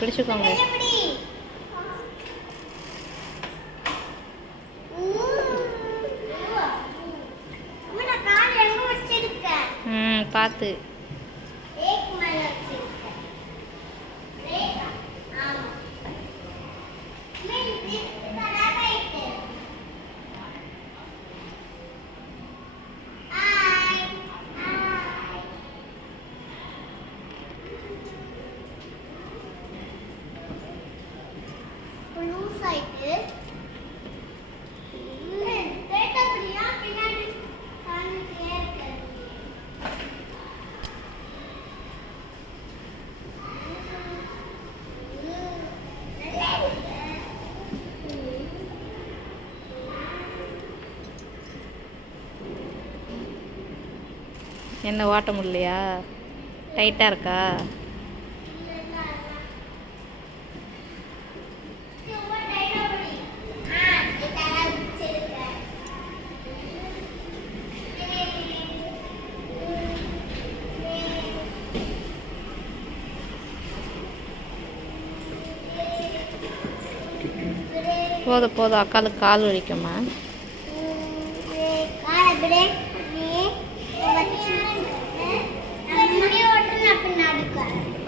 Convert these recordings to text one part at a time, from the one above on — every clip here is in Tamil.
பிடிச்சுக்கோங்க. பார்த்து. என்ன ஓட்ட முடியலையா? டைட்டாக இருக்கா? போதும் அக்காளுக்கு கால் வலிக்குமா?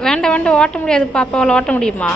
வேண்டாம் ஓட்ட முடியாது பாப்பாவால். ஓட்ட முடியுமா?